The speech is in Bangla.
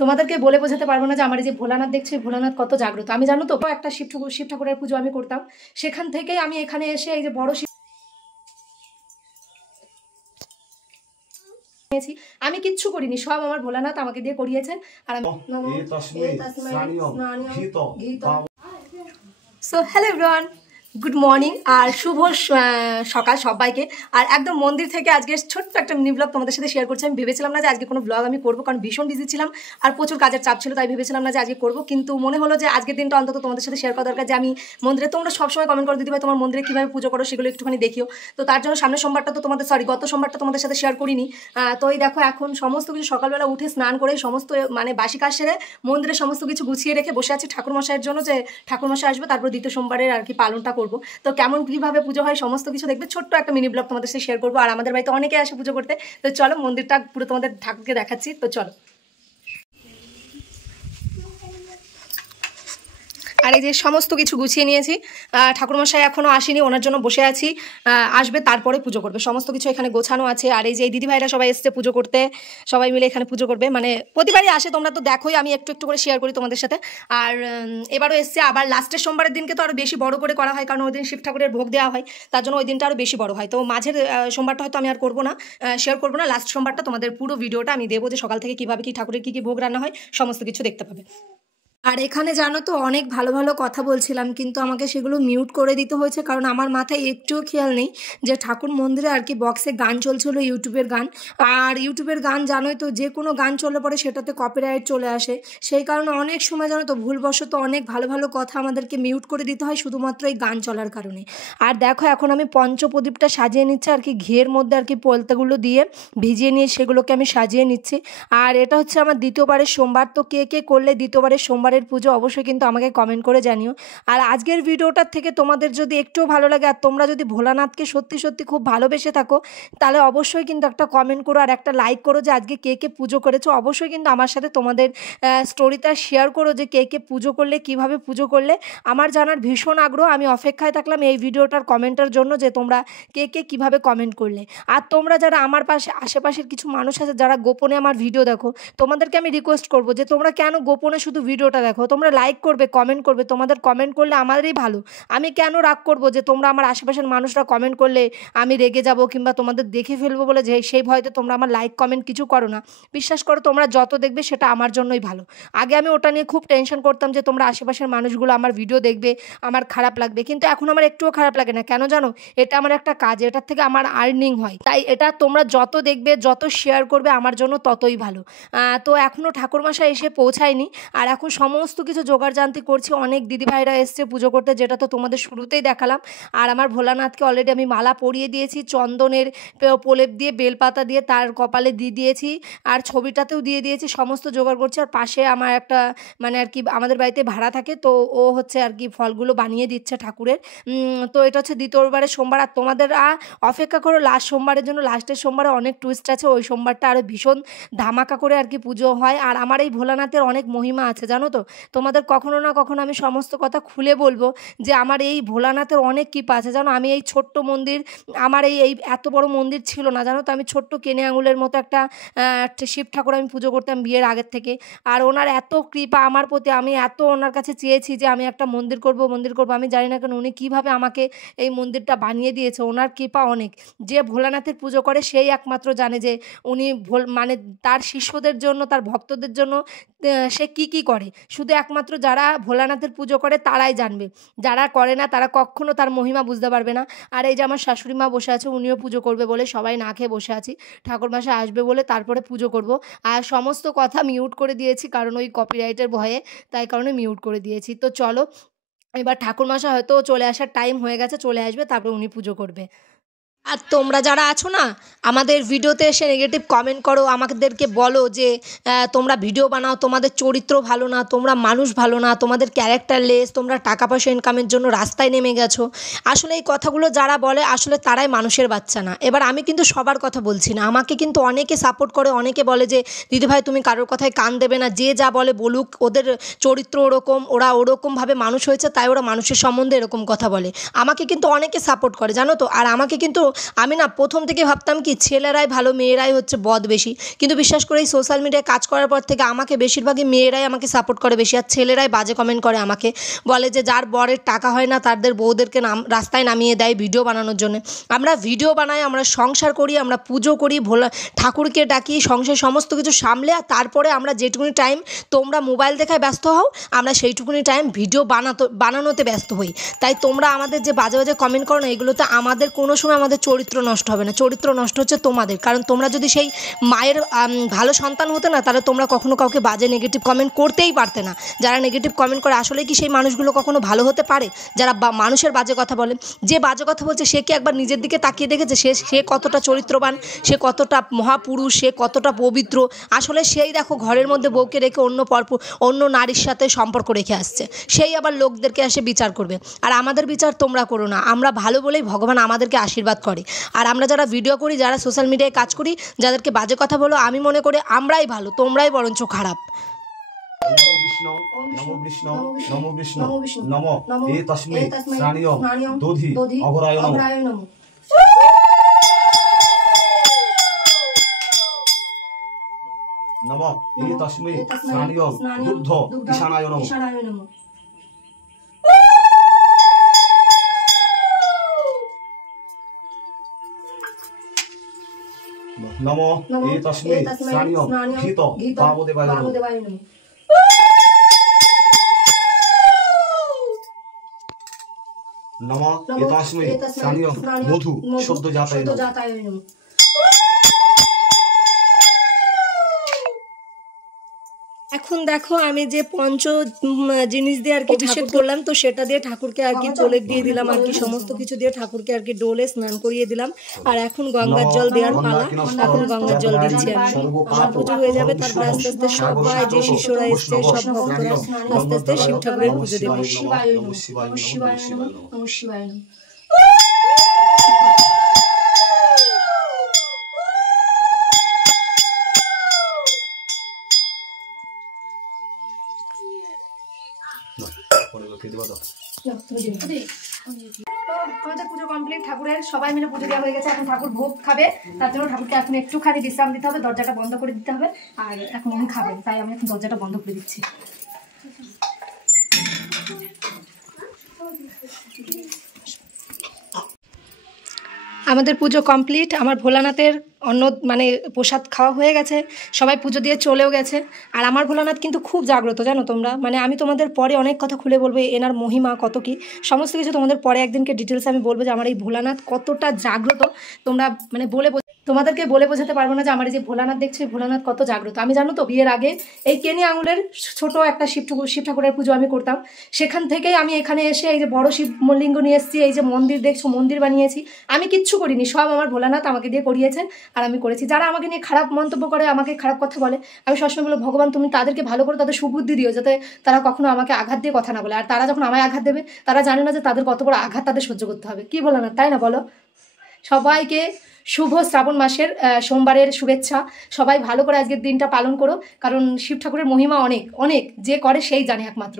তোমাদেরকে বলে বোঝাতে পারবো না যে আমার এই যে ভোলানাথ দেখছি, ভোলানাথ কত জাগ্রত। আমি জানো তো একটা শিব ঠাকুরের পুজো আমি করতাম, সেখান থেকেই আমি এখানে এসে এই যে বড় আমি কিচ্ছু করিনি, সব আমার ভোলানাথ আমাকে দিয়ে করিয়েছেন। আর আমি so hello everyone, good morning আর শুভ সকাল সবাইকে। আর একদম মন্দির থেকে আজকে ছোট্ট একটা মিনি ব্লগ তোমাদের সাথে শেয়ার করছি। আমি ভেবেছিলাম না যে আজকে কোনো ব্লগ আমি করবো, কারণ ভীষণ বিজি ছিলাম আর প্রচুর কাজের চাপ ছিল, তাই ভেবেছিলাম না যে আজকে করবো। কিন্তু মনে হলো যে আজকের দিনটা অন্তত তোমাদের সাথে শেয়ার করা দরকার, যে আমি মন্দিরে, তোমরা সবসময় কমেন্ট করে দিতে পারো তোমার মন্দিরে কীভাবে পুজো করো, সেগুলো একটুখানি দেখিও। তো তার জন্য সামনের সোমবারটা তো তোমাদের, গত সোমবারটা তোমাদের সাথে শেয়ার করিনি। তো এই দেখো এখন সমস্ত কিছু সকালবেলা উঠে স্নান করে সমস্ত মানে বাসি কাজ সেরে মন্দিরে সমস্ত কিছু গুছিয়ে রেখে বসে আছি ঠাকুরমশাইয়ের জন্য, যে ঠাকুরমশাই আসবে তারপর দ্বিতীয় সোমবারের আর কি পালনটা করবো। তো কেমন কিভাবে পুজো হয় সমস্ত কিছু দেখবে, ছোট্ট একটা মিনি ব্লগ তোমাদের সাথে শেয়ার করবো। আর আমাদের বাড়িতে অনেকে আসে পুজো করতে, তো চলো মন্দিরটা পুরো তোমাদের ঠাকুরকে দেখাচ্ছি, তো চলো। আর এই যে সমস্ত কিছু গুছিয়ে নিয়েছি, ঠাকুরমশাই এখনও আসেনি, ওনার জন্য বসে আছি, আসবে তারপরে পুজো করবে। সমস্ত কিছু এখানে গোছানো আছে। আর এই যে দিদিভাইরা সবাই এসছে পুজো করতে, সবাই মিলে এখানে পুজো করবে, মানে প্রতিবারই আসে, তোমরা তো দেখোই, আমি একটু একটু করে শেয়ার করি তোমাদের সাথে। আর এবারও এসছে। আবার লাস্টের সোমবারের দিনকে তো আরও বেশি বড় করে করা হয়, কারণ ওই দিন শিব ঠাকুরের ভোগ দেওয়া হয়, তার জন্য ওই দিনটা আরও বেশি বড় হয়। তো মাঝের সোমবারটা হয়তো আমি আর করবো না, শেয়ার করবো না। লাস্ট সোমবারটা তোমাদের পুরো ভিডিওটা আমি দেবো, যে সকাল থেকে কীভাবে কী ঠাকুরের কী কী ভোগ রান্না হয় সমস্ত কিছু দেখতে পাবে। আর এখানে জানো তো অনেক ভালো ভালো কথা বলছিলাম, কিন্তু আমাকে সেগুলো মিউট করে দিতে হয়েছে, কারণ আমার মাথায় একটুও খেয়াল নেই যে ঠাকুর মন্দিরে আর কি বক্সে গান চলছিল, ইউটিউবের গান। আর ইউটিউবের গান জানোই তো, যে কোনো গান চললে পরে সেটাতে কপিরাইট চলে আসে, সেই কারণে অনেক সময় জানো তো ভুলবশত অনেক ভালো ভালো কথা আমাদেরকে মিউট করে দিতে হয় শুধুমাত্র এই গান চলার কারণে। আর দেখো এখন আমি পঞ্চপ্রদীপটা সাজিয়ে নিচ্ছি আর কি, ঘিয়ের মধ্যে আর কি পলতাগুলো দিয়ে ভিজিয়ে নিয়ে সেগুলোকে আমি সাজিয়ে নিচ্ছি। আর এটা হচ্ছে আমার দ্বিতীয়বারের সোমবার। তো কে কে করলে দ্বিতীয়বারের সোমবারের পুজো অবশ্যই কিন্তু আমাকে কমেন্ট করে জানিও। আর আজকের ভিডিওটার থেকে তোমাদের যদি একটু ভালো লাগে আর তোমরা যদি ভোলানাথকে সত্যি সত্যি খুব ভালোবেসে থাকো, তাহলে অবশ্যই কিন্তু একটা কমেন্ট করো আর একটা লাইক করো, যে আজকে কে কে পুজো করেছো। অবশ্যই কিন্তু আমার সাথে তোমাদের স্টোরিটা শেয়ার করো, যে কে কে পুজো করলে, কিভাবে পুজো করলে। আমার জানার ভীষণ আগ্রহ, আমি অপেক্ষায় থাকলাম এই ভিডিওটার কমেন্টের জন্য, যে তোমরা কে কে কীভাবে কমেন্ট করলে। আর তোমরা যারা আমার পাশে আশেপাশের কিছু মানুষ আছে যারা গোপনে আমার ভিডিও দেখো, তোমাদেরকে আমি রিকোয়েস্ট করবো যে তোমরা কেন গোপনে শুধু ভিডিওটা দেখো, তোমরা লাইক করবে, কমেন্ট করবে। তোমাদের কমেন্ট করলে আমাদেরই ভালো। আমি কেন রাগ করবো যে তোমরা আমার আশেপাশের মানুষরা কমেন্ট করলে আমি রেগে যাব কিংবা তোমাদের দেখে ফেলবো বলে, যে সেই ভয়তে তোমরা আমার লাইক কমেন্ট কিছু করো না। বিশ্বাস করো, তোমরা যত দেখবে সেটা আমার জন্যই ভালো। আগে আমি ওটা নিয়ে খুব টেনশন করতাম যে তোমরা আশেপাশের মানুষগুলো আমার ভিডিও দেখবে, আমার খারাপ লাগবে, কিন্তু এখন আমার একটুও খারাপ লাগে না। কেন জানো? এটা আমার একটা কাজ, এটার থেকে আমার আর্নিং হয়, তাই এটা তোমরা যত দেখবে, যত শেয়ার করবে আমার জন্য ততই ভালো। তো এখনও ঠাকুরমশাই এসে পৌঁছায়নি, আর এখন সমস্ত কিছু জোগাড়জান্তি করছি। অনেক দিদিভাইরা এসছে পুজো করতে, যেটা তো তোমাদের শুরুতেই দেখালাম। আর আমার ভোলানাথকে অলরেডি আমি মালা পরিয়ে দিয়েছি, চন্দনের প্রলেপ দিয়ে, বেলপাতা দিয়ে তার কপালে দিয়ে দিয়েছি, আর ছবিটাতেও দিয়ে দিয়েছি। সমস্ত জোগাড় করছি। আর পাশে আমার একটা মানে আর কি আমাদের বাড়িতে ভাড়া থাকে, তো ও হচ্ছে আর কি ফলগুলো বানিয়ে দিচ্ছে ঠাকুরের। তো এটা হচ্ছে দ্বিতীয়বারের সোমবার। আর তোমাদের অপেক্ষা করো লাস্ট সোমবারের জন্য। লাস্টের সোমবারে অনেক টুইস্ট আছে, ওই সোমবারটা আরও ভীষণ ধামাকা করে আর কি পুজো হয়। আর আমার এই ভোলানাথের অনেক মহিমা আছে জানো তো, তোমাদের কখনো না কখনো আমি সমস্ত কথা খুলে বলবো, যে আমার এই ভোলানাথের অনেক কৃপা আছে জানো। আমি এই ছোট্ট মন্দির, আমার এই এত বড় মন্দির ছিল না জানো তো, আমি ছোট্ট কেনে আঙুলের মতো একটা শিব ঠাকুর আমি পুজো করতাম বিয়ের আগের থেকে। আর ওনার এত কৃপা আমার প্রতি, আমি এত ওনার কাছে চেয়েছি যে আমি একটা মন্দির করব, মন্দির করব। আমি জানি না কেন উনি কীভাবে আমাকে এই মন্দিরটা বানিয়ে দিয়েছে, ওনার কৃপা অনেক। যে ভোলানাথের পুজো করে সেই একমাত্র জানে যে উনি মানে তার শিষ্যদের জন্য, তার ভক্তদের জন্য সে কি করে। শুধু একমাত্র যারা ভোলানাথের পুজো করে তারাই জানবে, যারা করে না তারা কখনো তার মহিমা বুঝতে পারবে না। আর এই যে আমার শাশুড়ি মা বসে আছে, উনিও পুজো করবে বলে সবাই না খেয়ে বসে আছি, ঠাকুরমশাই আসবে বলে তারপরে পুজো করব। আর সমস্ত কথা মিউট করে দিয়েছি, কারণ ওই কপিরাইটের ভয়ে, তাই কারণে মিউট করে দিয়েছি। তো চলো এবার ঠাকুরমশাই হয়তো চলে আসার টাইম হয়ে গেছে, চলে আসবে, তারপরে উনি পুজো করবে। আর তোমরা যারা আছো না আমাদের ভিডিওতে এসে নেগেটিভ কমেন্ট করো, আমাদেরকে বলো যে তোমরা ভিডিও বানাও, তোমাদের চরিত্র ভালো না, তোমরা মানুষ ভালো না, তোমাদের ক্যারেক্টারলেস, তোমরা টাকা পয়সা ইনকামের জন্য রাস্তায় নেমে গেছো। আসলে এই কথাগুলো যারা বলে আসলে তারাই মানুষের বাচ্চা না। এবার আমি কিন্তু সবার কথা বলছি না, আমাকে কিন্তু অনেকে সাপোর্ট করে, অনেকে বলে যে দিদিভাই তুমি কারোর কথায় কান দেবে না, যে যা বলে বলুক, ওদের চরিত্র ওরকম, ওরা ওরকমভাবে মানুষ হয়েছে তাই ওরা মানুষের সম্বন্ধে এরকম কথা বলে। আমাকে কিন্তু অনেকে সাপোর্ট করে জানো তো। আর আমাকে কিন্তু আমি না প্রথম থেকে ভাবতাম কি ছেলেরাই ভালো, মেয়েরাই হচ্ছে বদ বেশি, কিন্তু বিশ্বাস করে এই সোশ্যাল মিডিয়ায় কাজ করার পর থেকে আমাকে বেশিরভাগই মেয়েরাই আমাকে সাপোর্ট করে বেশি, আর ছেলেরাই বাজে কমেন্ট করে আমাকে, বলে যে যার বরের টাকা হয় না তাদের বউদেরকে রাস্তায় নামিয়ে দেয় ভিডিও বানানোর জন্য। আমরা ভিডিও বানাই, আমরা সংসার করি, আমরা পুজো করি, ভোলা ঠাকুরকে ডাকি, সংসার সমস্ত কিছু সামলে, আর তারপরে আমরা যেটুকুনি টাইম তোমরা মোবাইল দেখায় ব্যস্ত হও, আমরা সেইটুকুনি টাইম ভিডিও বানানোতে ব্যস্ত হই। তাই তোমরা আমাদের যে বাজে বাজে কমেন্ট করো না, এগুলোতে আমাদের কোনো সময় আমাদের চরিত্র নষ্ট হবে না, চরিত্র নষ্ট হচ্ছে তোমাদের। কারণ তোমরা যদি সেই মায়ের ভালো সন্তান হতে না, তাহলে তোমরা কখনো কাউকে বাজে নেগেটিভ কমেন্ট করতেই পারতে না। যারা নেগেটিভ কমেন্ট করে আসলে কি সেই মানুষগুলো কখনো ভালো হতে পারে? যারা মানুষের বাজে কথা বলে, যে বাজে কথা বলছে সে কি একবার নিজের দিকে তাকিয়ে দেখেছে সে কতটা চরিত্রবান, সে কতটা মহাপুরুষ, সে কতটা পবিত্র? আসলে সেই দেখো ঘরের মধ্যে বউকে রেখে অন্য নারীর সাথে সম্পর্ক রেখে আসছে, সেই আবার লোকদেরকে এসে বিচার করবে। আর আমাদের বিচার তোমরা করো না, আমরা ভালো বলেই ভগবান আমাদেরকে আশীর্বাদ করে। আর আমরা যারা ভিডিও করি, যারা সোশ্যাল মিডিয়ায় কাজ করি, যাদেরকে বাজে কথা বলো, আমি মনে করি আমরাই ভালো, তোমরাই বরঞ্চ খারাপ। নমো বিষ্ণু নমো বিষ্ণু নমো বিষ্ণু নমো এ তস্মৈ স্নানিয়ম দধি অঘরায় নমো। নমো এ তস্মৈ স্নানিয়ম দুগ্ধ ঈশানায় নমো। নমো এ তস্মৈ স্নানিয়ম ঘৃত বামদেবায় নমো। নমো এ তস্মৈ স্নানিয়ম মধু সদ্যজাতায় নমো। এখন দেখো আমি যে পঞ্চ জিনিস দিয়ে আর কি অভিষেক করলাম, তো সেটা দিয়ে ঠাকুরকে আর কি প্রলেপ দিয়ে দিলাম, আর কি সমস্ত কিছু দিয়ে ঠাকুরকে আর কি ডোলে স্নান করিয়ে দিলাম। আর এখন গঙ্গার জল দেওয়ার পালা, এখন গঙ্গার জল দিচ্ছি আমি। আমার পুজো হয়ে যাবে, তারপর আস্তে আস্তে সবাই যে শিষ্যরা এসছে, সব ভক্তরা আস্তে আস্তে শিব ঠাকুরের পুজো দেবে। শিবায় নমঃ, শিবায় নমঃ, শিবায় নমঃ। আমাদের পুজো কমপ্লিট, ঠাকুরের সবাই মিলে পুজো দেওয়া হয়ে গেছে। এখন ঠাকুর ভোগ খাবে, তার জন্য ঠাকুরকে এখন একটুখানি বিশ্রাম দিতে হবে, দরজাটা বন্ধ করে দিতে হবে। আর এখন উনি খাবেন, তাই আমি এখন দরজাটা বন্ধ করে দিচ্ছি। আমাদের পুজো কমপ্লিট, আমার ভোলানাথের মানে প্রসাদ খাওয়া হয়ে গেছে, সবাই পুজো দিয়ে চলেও গেছে। আর আমার ভোলানাথ কিন্তু খুব জাগ্রত, জানো তোমরা, মানে আমি তোমাদের পরে অনেক কথা খুলে বলবো, এনার মহিমা কত কি সমস্ত কিছু তোমাদের পরে একদিনকে ডিটেলস আমি বলবো যে আমার এই ভোলানাথ কতটা জাগ্রত। তোমরা মানে তোমাদেরকে বলে বোঝাতে পারবো না যে আমার এই যে ভোলানাথ দেখছো, ভোলানাথ কত জাগ্রত। আমি জানো তো বিয়ের আগে এই কেনি আঙুলের ছোট একটা শিব ঠাকুরের পুজো আমি করতাম, সেখান থেকেই আমি এখানে এসে এই যে বড় শিবলিঙ্গ নিয়ে এসেছি, এই যে মন্দির দেখছো, মন্দির বানিয়েছি। আমি কিচ্ছু করিনি, সব আমার ভোলানাথ আমাকে দিয়ে করিয়েছেন আর আমি করেছি। যারা আমাকে নিয়ে খারাপ মন্তব্য করে, আমাকে খারাপ কথা বলে, আমি সবসময় বলবো ভগবান তুমি তাদেরকে ভালো করে তাদের সুবুদ্ধি দিও, যাতে তারা কখনো আমাকে আঘাত দিয়ে কথা না বলে। আর তারা যখন আমায় আঘাত দেবে, তারা জানে না যে তাদের কত বড় আঘাত তাদের সহ্য করতে হবে। কি ভোলানাথ, তাই না বলো? সবাইকে শুভ শ্রাবণ মাসের সোমবারের শুভেচ্ছা। সবাই ভালো করে আজকের দিনটা পালন করো, কারণ শিব ঠাকুরের মহিমা অনেক অনেক, যে করে সেই জানে একমাত্র।